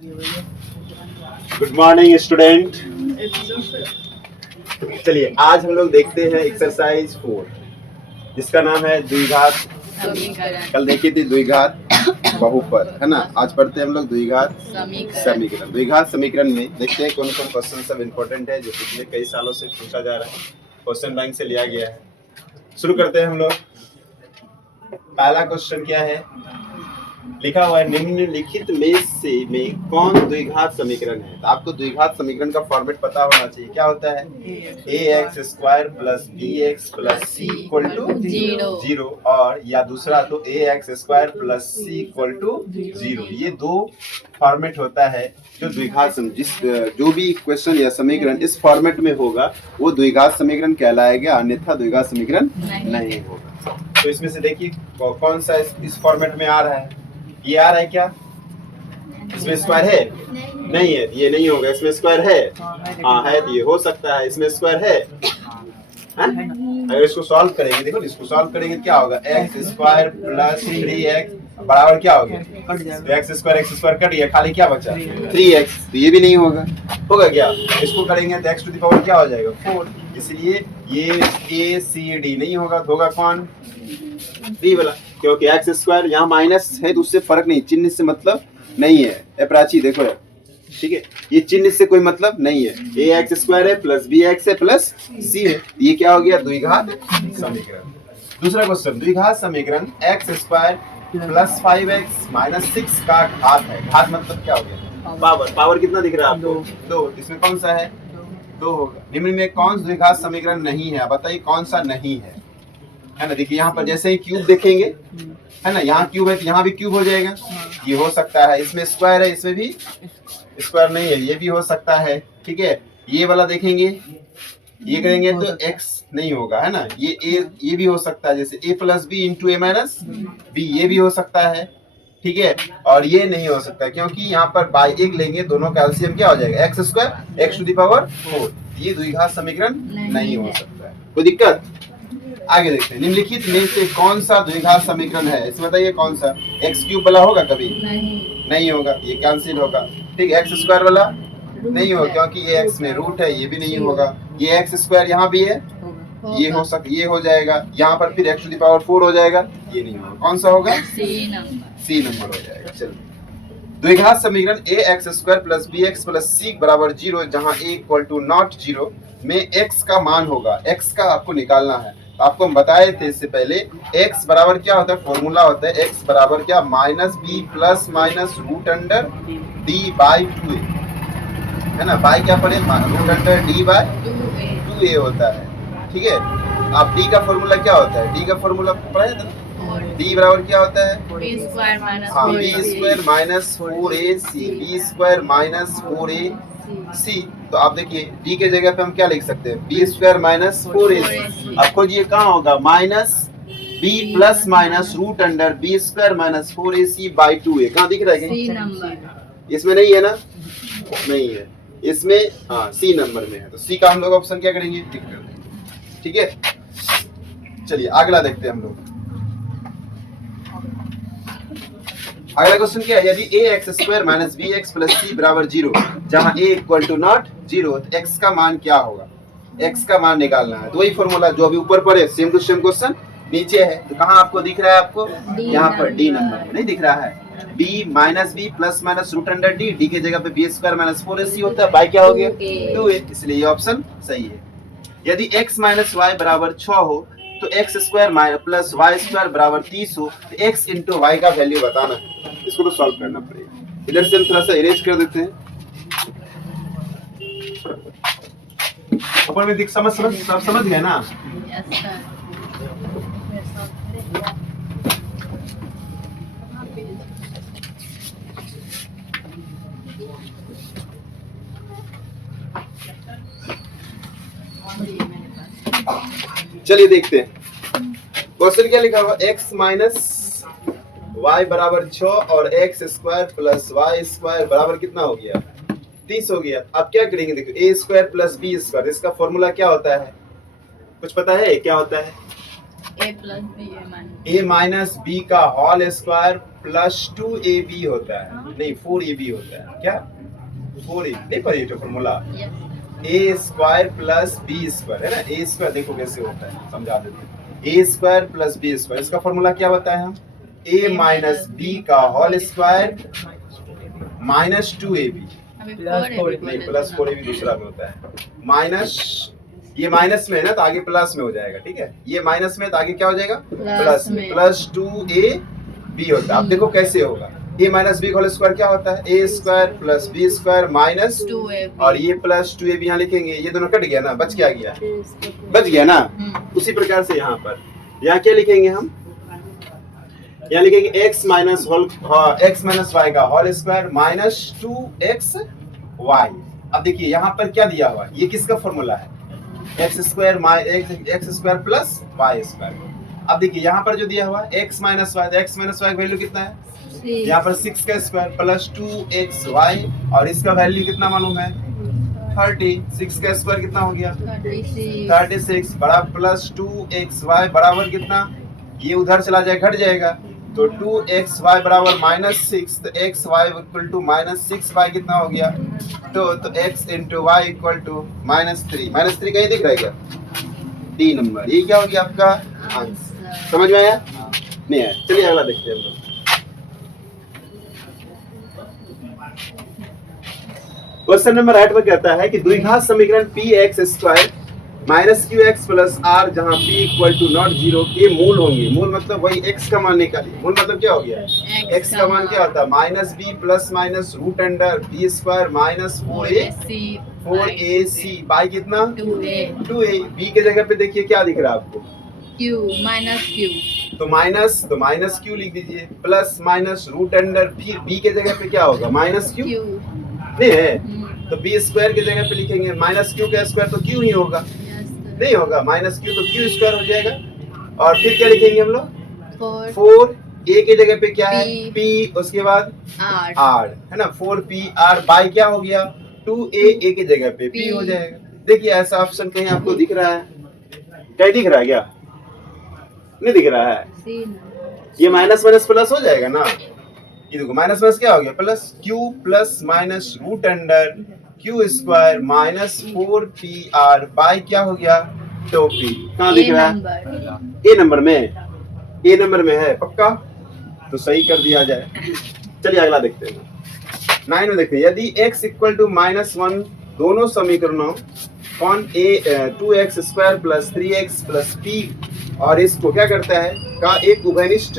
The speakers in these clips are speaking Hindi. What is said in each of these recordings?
Good morning student. चलिए आज हम लोग देखते हैं एक्सरसाइज 4 जिसका नाम है द्विघात समीकरण। कल देखी थी द्विघात बहुपद, है ना। आज पढ़ते हैं हम लोग द्विघात समीकरण। द्विघात समीकरण में देखते हैं कौन कौन क्वेश्चन सब इम्पोर्टेंट है जो पिछले कई सालों से पूछा जा रहा है, क्वेश्चन बैंक से लिया गया है। शुरू करते हैं हम लोग। पहला क्वेश्चन क्या है, लिखा हुआ है निम्नलिखित में कौन द्विघात समीकरण है। तो आपको द्विघात समीकरण का फॉर्मेट पता होना चाहिए। क्या होता है, ax² plus bx plus c equal to 0 और या दूसरा तो ax² plus c equal to 0। ये दो फॉर्मेट होता है जो द्विघात जो भी क्वेश्चन या समीकरण इस फॉर्मेट में होगा वो द्विघात समीकरण कहलाएगा, अन्यथा द्विघात समीकरण नहीं होगा। तो इसमें से देखिए कौन सा इस फॉर्मेट में आ रहा है। ये आ रहा है क्या, इसमें स्क्वायर है? नहीं है, ये नहीं होगा। इसमें स्क्वायर है? हाँ है, तो ये हो सकता है। इसमें स्क्वायर है? अगर इसको सॉल्व करेंगे, देखो इसको सॉल्व करेंगे क्या होगा, x² प्लस 3x बराबर क्या हो गया, x² कट गया, खाली क्या बचा 3x। तो ये भी नहीं होगा। होगा क्या, इसको करेंगे तो x टू द पावर क्या हो जाएगा 4। इसलिए ये ACD नहीं होगा। तो होगा कौन, डी वाला, क्योंकि x² यहाँ माइनस है तो उससे फर्क नहीं, चिन्ह से मतलब नहीं है। ए प्राची देखो यार, ठीक है, ये चिन्ह से कोई मतलब नहीं है। ax² है प्लस bx है प्लस c है, ये क्या हो गया द्विघात समीकरण। दूसरा क्वेश्चन, द्विघात समीकरण x² प्लस 5x माइनस 6 का घात है। घात मतलब क्या हो गया, पावर। पावर कितना दिख रहा है आपको, 2। इसमें कौन सा है, 2 होगा। निम्न में कौन द्विघात समीकरण नहीं है, बताइए कौन सा नहीं है ना। देखिए यहाँ पर जैसे ही क्यूब देखेंगे, है ना, यहाँ क्यूब है तो यहाँ भी क्यूब हो जाएगा, ये हो सकता है। इसमें स्क्वायर है, इसमें भी स्क्वायर नहीं है, ये भी हो सकता है। ठीक है, ये वाला देखेंगे, ये करेंगे तो x नहीं होगा, है ना। ये भी हो सकता है, जैसे a plus B into A minus B, ये भी हो सकता है। ठीक है, और ये नहीं हो सकता क्योंकि यहाँ पर बाई 1 लेंगे, दोनों का एलसीएम क्या हो जाएगा x² x to the power 4। ये द्विघात समीकरण नहीं हो सकता है। कोई दिक्कत, आगे देखते हैं। निम्नलिखित में से कौन सा द्विघात समीकरण है, इसमें बताइए कौन सा। x³ वाला होगा कभी नहीं होगा, ये कैंसिल होगा। ठीक, x² वाला नहीं होगा क्योंकि ये x में रूट है, ये भी नहीं होगा। ये x² यहाँ भी है, ये ये हो जाएगा। यहाँ पर फिर x टू द पावर 4 हो जाएगा, ये नहीं होगा। कौन सा होगा, सी नंबर हो जाएगा। चलिए, द्विघात समीकरण ax² plus bx plus c बराबर 0 जहाँ a इक्वल टू नॉट 0 में x का मान होगा। x का आपको निकालना है। आपको हम बताए थे इससे पहले, x बराबर क्या होता है, फॉर्मूला होता है x बराबर क्या, minus B plus minus root under D by 2a, है ना। बाई क्या पड़े, root under D by 2a होता है। ठीक है, आप d का फॉर्मूला क्या होता है, d का फॉर्मूला पढ़े था, d बराबर क्या होता है, b² minus 4ac, b² minus 4ac। तो आप देखिए d के जगह पे हम क्या लिख सकते हैं, b² माइनस 4ac। अब खोजिए कहाँ होगा, minus b plus minus root under b² minus 4ac by 2a। कहाँ दिख रहा है, इसमें नहीं है ना, नहीं है इसमें, हाँ सी नंबर में है। तो सी का हम लोग ऑप्शन क्या करेंगे, टिक कर देंगे। ठीक है, चलिए अगला देखते हैं हम लोग। अगला क्वेश्चन क्या है, यदि ax² minus bx plus c बराबर 0 जहाँ a इक्वल टू नॉट 0 तो x का मान क्या होगा, x का मान निकालना है। तो वही फॉर्मूला जो अभी ऊपर पर है, सेम टू सेम क्वेश्चन नीचे है। तो कहाँ आपको दिख रहा है, आपको यहाँ पर डी नंबर में नहीं दिख रहा है। b minus B plus minus root under D, D के जगह पे b² माइनस 4ac होता है, बाई क्या हो गया 2a, इसलिए ये ऑप्शन सही है। यदि x माइनस वाई बराबर 6 हो तो x² प्लस y² बराबर 30 हो तो x इंटू वाई का वैल्यू बताना है। इसको तो सॉल्व करना पड़ेगा। इधर से हम थोड़ा सा इरेज कर देते हैं। ऊपर में दिख समझ गए ना। चलिए देखते हैं क्वेश्चन क्या लिखा हुआ, x माइनस वाई बराबर 6 और x² प्लस y² बराबर कितना हो गया 30 हो गया। अब क्या करेंगे, देखो a² प्लस b², इसका फॉर्मूला क्या होता है, कुछ पता है क्या होता है, a माइनस बी का होल स्क्वायर प्लस 2ab होता है, नहीं 4ab होता है। क्या 4ab नहीं पर ये तो फॉर्मूला ए स्क्वायर प्लस बी स्क्वायर है ना। ए स्क्वायर देखो कैसे होता है, समझा देते हैं। ए स्क्वायर प्लस बी स्क्वायर, इसका फॉर्मूला क्या बताए हम? ए माइनस बी का होल स्क्वायर माइनस 2ab नहीं प्लस 4ab दूसरा में होता है। माइनस ये माइनस में है ना तो आगे प्लस में हो जाएगा, ठीक है। ये माइनस में तो आगे क्या हो जाएगा? प्लस में। प्लस 2ab होता है। अब देखो कैसे होगा। A minus B whole square क्या होता है? A square plus B square minus 2ab और ये प्लस 2ab यहाँ लिखेंगे, ये दोनों कट गया ना, बच क्या गया? बच गया ना। उसी प्रकार से यहाँ पर यहाँ क्या लिखेंगे हम? यहाँ लिखेंगे x माइनस वाई का होल स्क्वायर माइनस 2xy। अब देखिए यहाँ पर क्या दिया हुआ है, ये किसका फॉर्मूला है? X square plus Y square. अब देखिए यहाँ पर जो दिया हुआ है x minus Y, x minus Y का वैल्यू कितना है? यहाँ पर 6 का स्क्वायर प्लस 2xy और इसका वैल्यू कितना मालूम है? 30। 6 का स्क्वायर कितना हो गया? 36 बड़ा प्लस 2xy बराबर कितना? ये उधर चला जाए घट जाएगा तो 2xy बराबर -6 तो xy इक्वल टू -6y कितना हो गया? तो x into Y equal to -3। -3 कहीं दिख रहा है क्या? 3 नंबर। ये क्या हो गया आपका आंसर? समझ में आया? नहीं आया? चलिए अगला देखते हैं हम लोग। क्वेश्चन नंबर 8 में कहता है कि द्विघात समीकरण px square minus qx plus r जहाँ p इक्वल टू नॉट 0 के मूल होंगे। मूल मतलब वही x का मान निकालिए। मूल मतलब क्या हो गया? x का मान क्या होता है? Minus b plus minus root under b square minus 4ac by कितना? 2a। b के जगह पे देखिए क्या दिख रहा है आपको? q माइनस q तो माइनस q लिख दीजिए प्लस माइनस रूट अंडर फिर b के जगह पे क्या होगा? माइनस q नहीं है तो b स्क्वायर की जगह पे लिखेंगे माइनस q का स्क्वायर तो q ही होगा, नहीं होगा माइनस q तो q स्क्वायर हो जाएगा। और फिर क्या लिखेंगे हम लोग? 4 a की जगह पे क्या है? p उसके बाद r है ना। 4pr बाई क्या हो गया? 2a की जगह पे p हो जाएगा। देखिए ऐसा ऑप्शन कहीं आपको दिख रहा है? कहीं दिख रहा है क्या? नहीं दिख रहा है। ये माइनस माइनस प्लस हो जाएगा ना। ये देखो माइनस माइनस क्या हो गया? Plus q plus minus root under q square minus 4pr by क्या हो गया? 2p। कहाँ दिख रहा है? ए नंबर में। ए नंबर में है पक्का? तो सही कर दिया जाए। चलिए अगला देखते हैं। 9 में देखते हैं यदि x इक्वल टू -1 दोनों समीकरणों कौन 2x square plus 3x plus p और इसको क्या करता है? का एक उभयनिष्ठ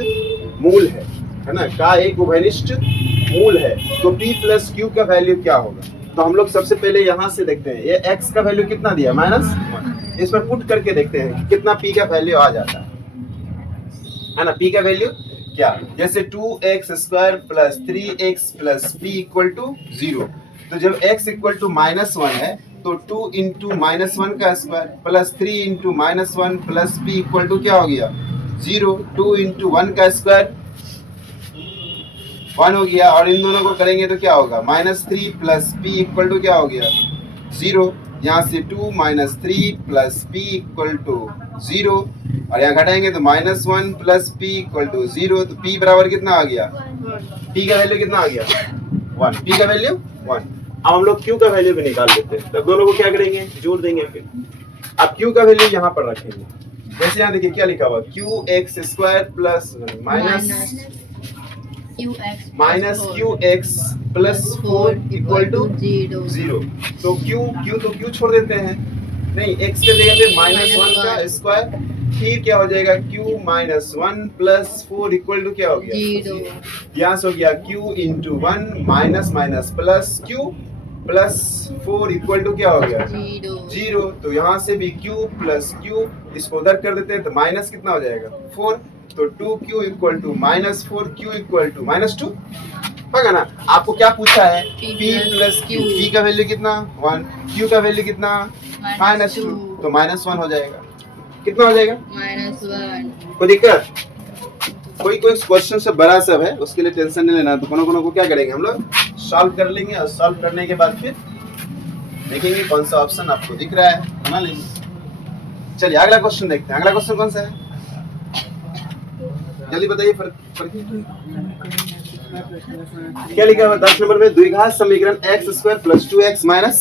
मूल है ना। का एक उभयनिष्ठ मूल है तो p प्लस q का वैल्यू क्या होगा? तो हम लोग सबसे पहले यहाँ से देखते हैं ये x का वैल्यू कितना दिया? -1। इस पर पुट करके देखते हैं कि कितना p का वैल्यू आ जाता है ना। p का वैल्यू क्या? जैसे 2x square plus 3x plus p equal to 0। तो जब x इक्वल टू -1 है तो 2 इंटू -1 का square plus 3 into -1 plus p equal to क्या हो गया? 0। 2 इंटू 1 का स्क्वायर 1 हो गया और इन दोनों को करेंगे तो क्या होगा? -3 प्लस p इक्वल टू क्या हो गया? 0। यहाँ से 2 -3 प्लस p इक्वल टू 0 और यहाँ घटाएंगे तो -1 प्लस p इक्वल टू 0। तो p बराबर कितना आ गया? p का वैल्यू कितना आ गया? 1। p का वैल्यू 1। अब हम लोग q का वैल्यू भी निकाल लेते हैं। तब दोनों को क्या करेंगे? जोड़ देंगे। फिर अब q का वैल्यू यहाँ पर रखेंगे। जैसे यहाँ देखिए क्या लिखा हुआ? qx square plus minus qx plus 4 equal to 0। तो q छोड़ देते हैं। नहीं x के जगह पे -1 का स्क्वायर फिर क्या हो जाएगा? q -1 प्लस 4 इक्वल टू क्या हो गया? यहाँ से हो गया q into 1 minus minus plus q plus 4 equal to क्या हो गया? 0। तो यहाँ से भी q प्लस q इसको उधर कर देते हैं तो माइनस कितना हो जाएगा? 4। तो 2q equal to -4 q equal to -2 होगा ना। आपको क्या पूछा है? p plus q। p का वैल्यू कितना? 1। q का वैल्यू कितना? -2। तो -1 हो जाएगा। कितना हो जाएगा? -1। कोई दिक्कत? कोई क्वेश्चन से बड़ा सब है उसके लिए टेंशन नहीं लेना। तो कोनो को क्या करेंगे हम लोग? सॉल्व कर लेंगे और सॉल्व करने के बाद फिर देखेंगे कौन सा ऑप्शन आपको दिख रहा है, बना लेंगे। चलिए अगला क्वेश्चन देखते हैं। अगला क्वेश्चन कौन सा है? जल्दी बताइए ऊपर की क्या लिखा हुआ 10 नंबर में द्विघात समीकरण x square plus 2x minus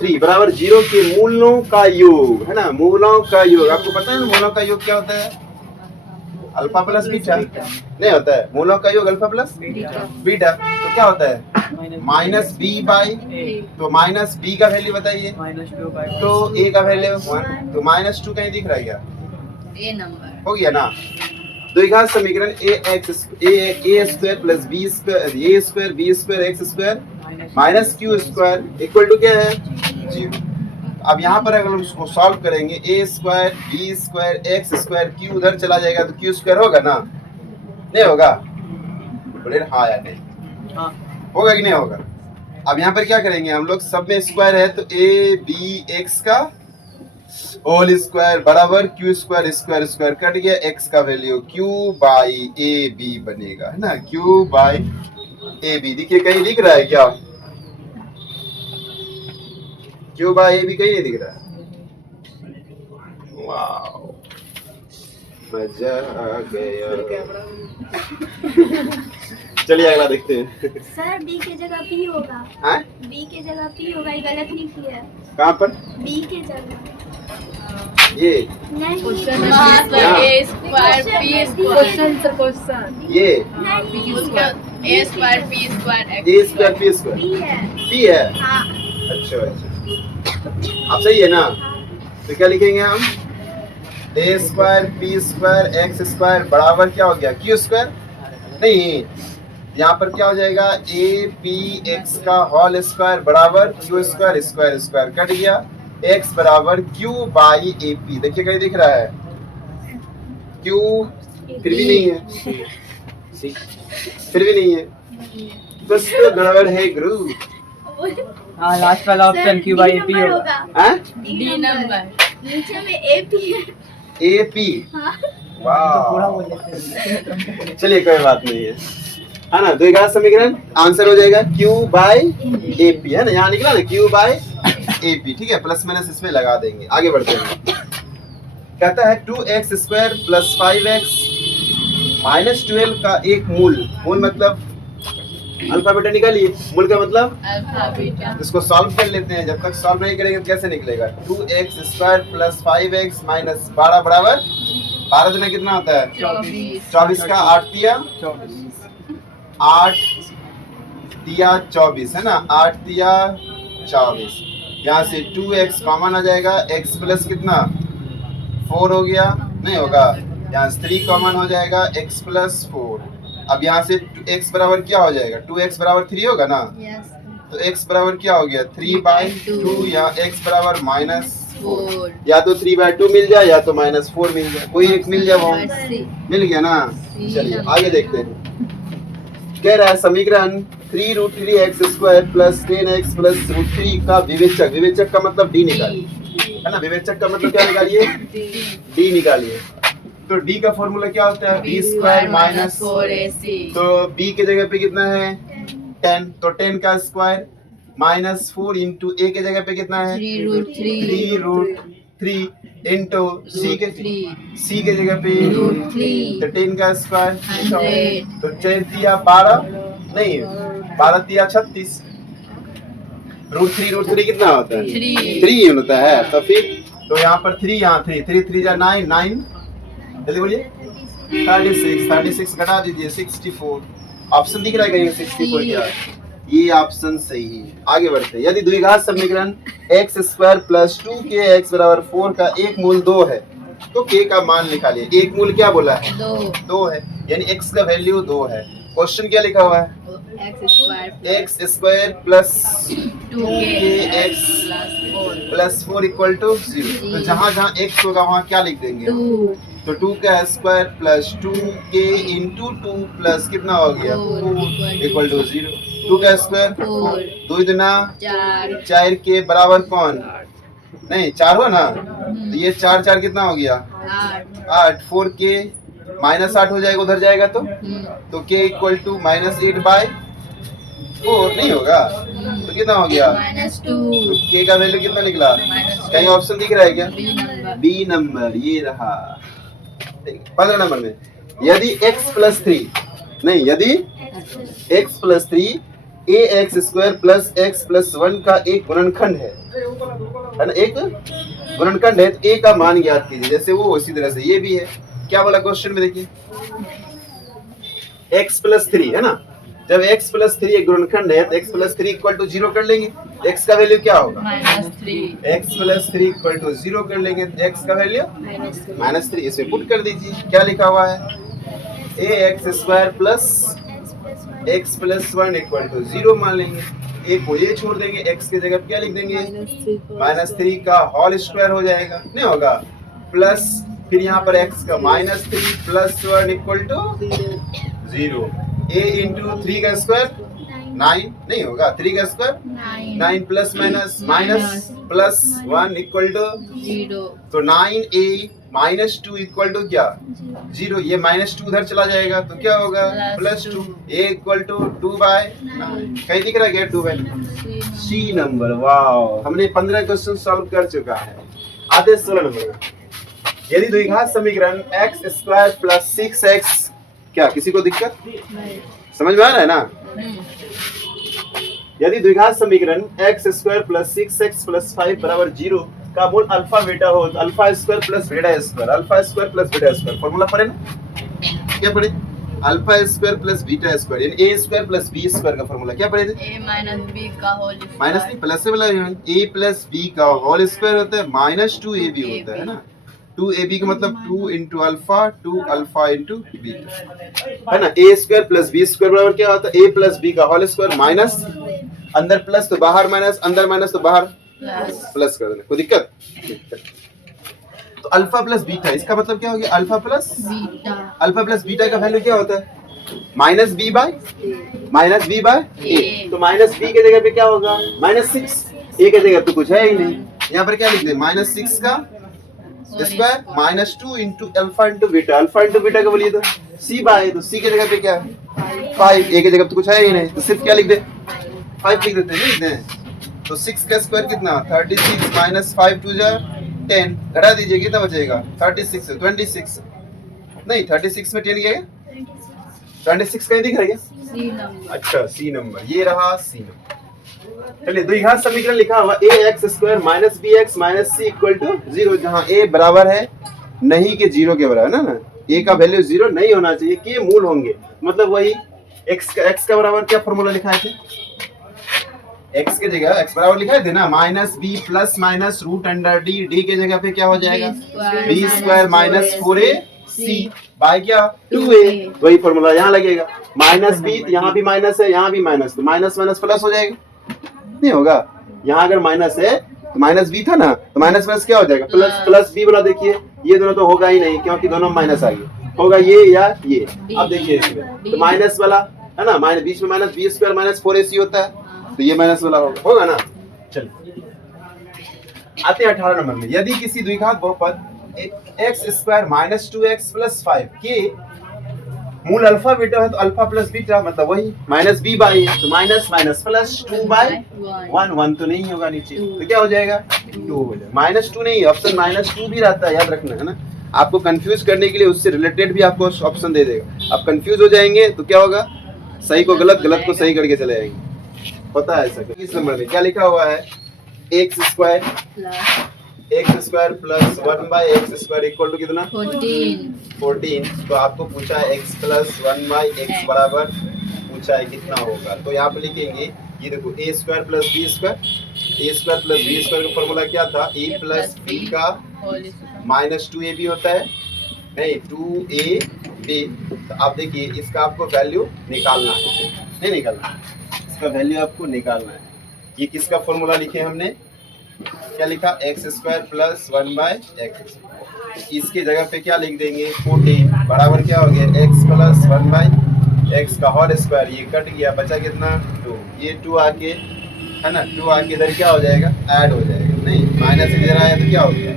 3 बराबर 0 के मूलों का योग है ना। मूलों का योग आपको पता है ना, मूलों का योग क्या होता है? अल्फा प्लस बीटा नहीं होता है, मूलों का योग अल्फा प्लस बीटा। तो क्या होता है माइनस बी बाई, तो माइनस बी का वैल्यू बताइए, तो ए का वैल्यू 1, तो माइनस 2 कहीं दिख रहा है क्या? ए नंबर हो गया ना। द्विघात समीकरण A square plus B square A square B square X square minus Q square equal to क्या है? 0। अब यहाँ पर अगर हम उसको सॉल्व करेंगे A square B square X square Q उधर चला जाएगा तो क्यू स्क्वायर होगा ना? नहीं होगा? बोले हाँ या नहीं? हाँ। होगा कि नहीं होगा? अब यहाँ पर क्या करेंगे हम लोग, सब में स्क्वायर है तो ए बी एक्स का होल स्क्वायर बराबर Q square square square cut गया, एक्स का value Q by A B बनेगा है ना। क्यू बाई ए बी देखिए कहीं दिख रहा है क्या? क्यू बाई ए बी कहीं नहीं दिख रहा है। वाओ मजा आ गया। चलिए अगला देखते हैं। सर बी के जगह पी होगा। हैं? बी के जगह पी होगा, ये गलत नहीं किया है। कहाँ पर? बी के जगह ये नहीं, क्वेश्चन हाँ। ए स्क्वायर पी क्वेश्चन से क्वेश्चन ये नहीं, ए square P square A square P square B है। पी है। हाँ अच्छा अच्छा अब सही है ना। तो क्या लिखेंगे हम? A square P square X square बराबर क्या हो गया? क्यू स्क्वायर नहीं, यहाँ पर क्या हो जाएगा? ए पी एक्स का होल स्क्वायर बराबर Q square square square cut गया, एक्स बराबर क्यू बाई ए पी। देखिए कहीं दिख रहा है क्यू? फिर भी नहीं है, फिर भी नहीं है, बस तो गड़बड़ है गुरु। हाँ लास्ट वाला option Q by A P होगा। हैं? डी नंबर नीचे में ए पी है। ए पी वाह, चलिए कोई बात नहीं है ना। द्विघात समीकरण आंसर हो जाएगा क्यू बाई ए पी है ना, यहाँ निकला ना क्यू बाई ए पी। ठीक है, प्लस माइनस इसमें लगा देंगे। आगे बढ़ते हैं। कहता है 2x square plus 5x minus 12 का एक मूल, मूल मतलब अल्फा बीटा निकालिए, मूल का मतलब अल्फा बीटा। इसको सॉल्व कर लेते हैं। जब तक सॉल्व नहीं करेंगे तो कैसे निकलेगा? 2x square plus 5x minus 12 बराबर 12 दुना कितना होता है? 24 का 8 तिया 24 है ना, 8 तिया 24। यहाँ से 2x कॉमन आ जाएगा, x प्लस कितना 4 हो गया, नहीं होगा। यहाँ से 3 कॉमन हो जाएगा, x प्लस 4। अब यहाँ से x बराबर क्या हो जाएगा? 2x बराबर 3 होगा ना, तो x बराबर क्या हो गया? 3/2। यहाँ x बराबर -4। या तो 3/2 मिल जाए या तो -4 मिल जाए, कोई एक मिल जाए, वो मिल गया ना। चलिए आगे देखते हैं। कह रहा है समीकरण 3√3x square plus 10x plus √3 का विवेचक, विवेचक का मतलब d निकालिए है ना। विवेचक का मतलब क्या निकालिए? d निकालिए। तो d का फॉर्मूला क्या होता है? b square minus 4ac। तो b के जगह पे कितना है? 10, तो 10 का स्क्वायर माइनस 4 इंटू a के जगह पे कितना है? 3√3 इंटू c के जगह पे तो 10 का स्क्वायर, तो 4 तिया 12 नहीं 12 तिया 36। √3 कितना होता है? 3 होता है। तो फिर तो यहाँ पर 3, यहाँ 3 जा 9 जल्दी बोलिए 36 घटा दीजिए 64। ऑप्शन दिख रहा है कहीं 64 क्या? ये ऑप्शन सही है। आगे बढ़ते हैं। यदि द्विघात समीकरण x स्क्वायर प्लस 2kx बराबर 4 का एक मूल 2 है तो k का मान निकालिए। एक मूल क्या बोला है? 2 है, यानी x का वैल्यू 2 है। क्वेश्चन क्या लिखा हुआ है? x square plus 2kx plus 4 equal to 0। तो जहाँ जहाँ x होगा वहाँ क्या लिख देंगे? तो 2 का square plus 2k into 2 plus कितना हो गया? 4 इक्वल टू 0। 2 का स्क्वायर 2 दुना 4 के बराबर कौन? नहीं 4 हो ना, तो ये 4 कितना हो गया? 8। 4 के -8 हो जाएगा, उधर जाएगा तो k इक्वल टू -8/4 नहीं होगा, तो कितना हो गया? -2। तो k का वैल्यू कितना निकला? कहीं ऑप्शन दिख रहा है क्या? बी नंबर ये रहा। 15 नंबर में यदि x प्लस 3 नहीं, यदि x plus 3 A X square plus X plus 1 का एक गुणनखंड है ना, एक गुणनखंड है, तो a का मान ज्ञात कीजिए। जैसे वो उसी तरह से ये भी है। क्या बोला क्वेश्चन में, देखिए x प्लस 3 है ना, जब x प्लस 3 एक गुणनखंड है तो x प्लस 3 इक्वल टू 0 कर लेंगे, x का वैल्यू क्या होगा -3 x प्लस 3 इक्वल टू 0 कर लेंगे, तो x का वैल्यू -3 इसमें पुट कर दीजिए। क्या लिखा हुआ है, A X square plus x plus 1 equal to 0 मान लेंगे, a को ये छोड़ देंगे, x की जगह क्या लिख देंगे -3 का होल स्क्वायर हो जाएगा, नहीं होगा, प्लस फिर यहाँ पर x का -3 plus 1 equal to 0, a into 3 का स्क्वायर 9 नहीं होगा, 3 का square 9 plus minus plus 1 equal to 0 तो 9a -2 इक्वल टू क्या 0, ये -2 उधर चला जाएगा तो क्या होगा +2, a इक्वल टू 2/9 कहीं दिख रहा है क्या 2/9 सी नंबर। वाह, हमने 15 क्वेश्चन सॉल्व कर चुका है। आते 16 नंबर, यदि द्विघात समीकरण x स्क्वायर प्लस 6x, क्या किसी को दिक्कत समझ में आ रहा है ना, यदि द्विघात समीकरण x square plus 6x plus 5 बराबर 0 का मूल अल्फा बीटा हो तो alpha square plus beta square, alpha square plus beta square formula पढ़े ना, क्या पढ़े, alpha square plus beta square यानी ए स्क्वायर प्लस बी स्क्वायर का फॉर्मूला क्या पढ़े थे, a माइनस b का होल माइनस नहीं प्लस से वाला a प्लस b का होल स्क्वायर होता है -2ab होता है ना, 2ab का मतलब 2 into alpha 2 alpha into beta है ना, a square plus b square बराबर क्या होता है a प्लस b का होल स्क्वायर माइनस अंदर प्लस तो बाहर माइनस, अंदर माइनस तो बाहर प्लस कर देना, कोई दिक्कत। तो अल्फा प्लस बीटा इसका मतलब क्या हो गया, अल्फा प्लस बीटा का वैल्यू क्या होता है -b बाय a, तो -b के जगह पे क्या होगा -6, a के जगह पे कुछ है ही नहीं, यहाँ पर क्या लिख दे -6 का square -2 into alpha into beta, alpha into beta का बोलिए तो c बाय, तो c के जगह पे क्या है 5, a के जगह पे कुछ है ही नहीं, तो सिर्फ क्या लिख दे 5 लिख देते हैं, लिख दें तो 6 का स्क्वायर कितना 36 माइनस 5 2 जा 10, घटा दीजिए कितना बचेगा 36 26 नहीं 36 में 10 गया 26 कहीं दिख रहा है c नंबर, अच्छा सी नंबर, ये रहा सी नंबर। चलिए द्विघात समीकरण लिखा हुआ a x square minus B X minus C equal to 0, जहाँ a बराबर है नहीं के 0 के बराबर ना, a का वैल्यू 0 नहीं होना चाहिए, के मूल होंगे, मतलब वही x का बराबर क्या फॉर्मूला लिखाए थे, x के जगह x बराबर लिखाए थे ना -b plus minus root under d, d के जगह पे क्या हो जाएगा b square minus 4ac bye क्या 2a, वही फॉर्मूला यहाँ लगेगा, -b यहाँ भी माइनस है, यहाँ भी माइनस, तो माइनस माइनस प्लस हो जाएगा, नहीं होगा, यहाँ अगर माइनस है तो -b था ना, तो माइनस प्लस क्या हो जाएगा प्लस b बोला, देखिए ये दोनों तो होगा ही नहीं क्योंकि दोनों माइनस आ गए, होगा ये या ये, अब देखिए इसमें तो माइनस वाला है ना, बीच में minus b square minus 4ac होता है, तो ये माइनस वाला होगा ना। चलिए आते हैं 18 नंबर में, यदि किसी द्विघात बहुपद x square minus 2x plus 5 के मूल अल्फा बीटा है तो अल्फा प्लस बीटा मतलब वही -b बाई है, तो माइनस माइनस प्लस 2/1, 1 तो नहीं होगा नीचे, तो क्या हो जाएगा 2 हो जाएगा, -2 नहीं, ऑप्शन -2 भी रहता है, याद रखना है ना, आपको कंफ्यूज करने के लिए उससे रिलेटेड भी आपको ऑप्शन दे देगा, आप कंफ्यूज हो जाएंगे तो क्या होगा, सही को गलत, गलत को सही करके चले जाएंगे, पता है ऐसा। इस नंबर में क्या लिखा हुआ है, x square plus 1/x square equal to कितना 14, तो आपको पूछा है x प्लस 1/x बराबर पूछा है कितना होगा, तो यहाँ पे लिखेंगे ये देखो a square plus b square का फॉर्मूला क्या था, a प्लस b का -2ab होता है, नहीं 2ab, तो आप देखिए इसका आपको वैल्यू निकालना है, नहीं निकालना, इसका वैल्यू आपको निकालना है, ये किसका फॉर्मूला लिखे हमने, क्या लिखा x स्क्वायर प्लस 1/x, इसके जगह पे क्या लिख देंगे 14 बराबर क्या हो गया x प्लस 1/x का होल स्क्वायर, ये कट गया बचा कितना 2, ये 2 आके है ना, 2 आके इधर क्या हो जाएगा ऐड हो जाएगा, नहीं माइनस इधर आया तो क्या हो गया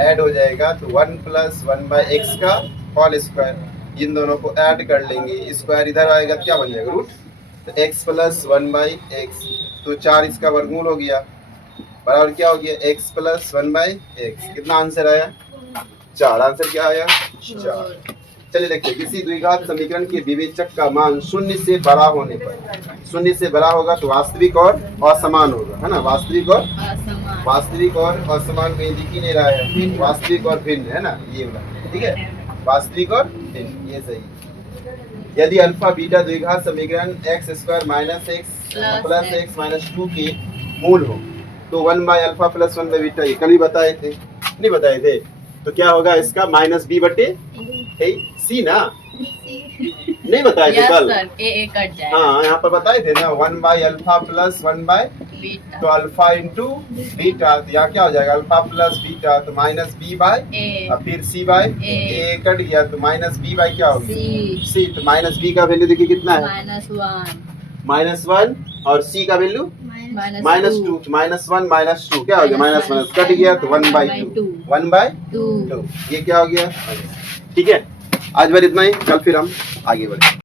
ऐड हो जाएगा, तो 1 प्लस 1/x का होल स्क्वायर, इन दोनों को ऐड कर लेंगे, स्क्वायर इधर आएगा तो क्या बन जाएगा रूट, तो x प्लस 1/x, तो 4 इसका वर्गमूल हो गया बराबर क्या हो गया x प्लस 1/x, कितना आंसर आया 4, आंसर क्या आया 4, चलिए देखते हैं, किसी द्विघात समीकरण के विवेचक का मान शून्य से बड़ा होने पर, शून्य से बड़ा होगा तो वास्तविक और असमान होगा, है ना, वास्तविक और असमान वास्तविक और असमान में दिख ही नहीं रहा है, वास्तविक और भिन्न, है ना, ये वाला, ठीक है, वास्तविक और भिन्न, ये सही है। यदि अल्फा बीटा द्विघात समीकरण x square minus x plus x minus 2 के मूल हो तो 1 by alpha plus 1 by beta, ये कल ही बताए थे, नहीं बताए थे, तो क्या होगा इसका माइनस बी बटे सी ना, नहीं बताए थे यस कल, सर ए कट जाएगा हाँ यहाँ पर बताए थे ना, 1 by alpha plus 1 by, beta तो अल्फा इंटू बीटा, तो यहाँ क्या हो जाएगा अल्फा प्लस बीटा, तो माइनस बी बाय, ए और फिर सी बाय, ए कट गया तो माइनस बी बाय क्या होगी सी सी, तो माइनस बी का वैल्यू देखिए कितना है -1 -1 और सी का वैल्यू -2, तो -1 -2 क्या हो गया माइनस माइनस कट गया तो 1 बाय 2, 1 बाय 2, ये क्या हो गया, ठीक है। आज बार इतना ही, कल फिर हम आगे बढ़े।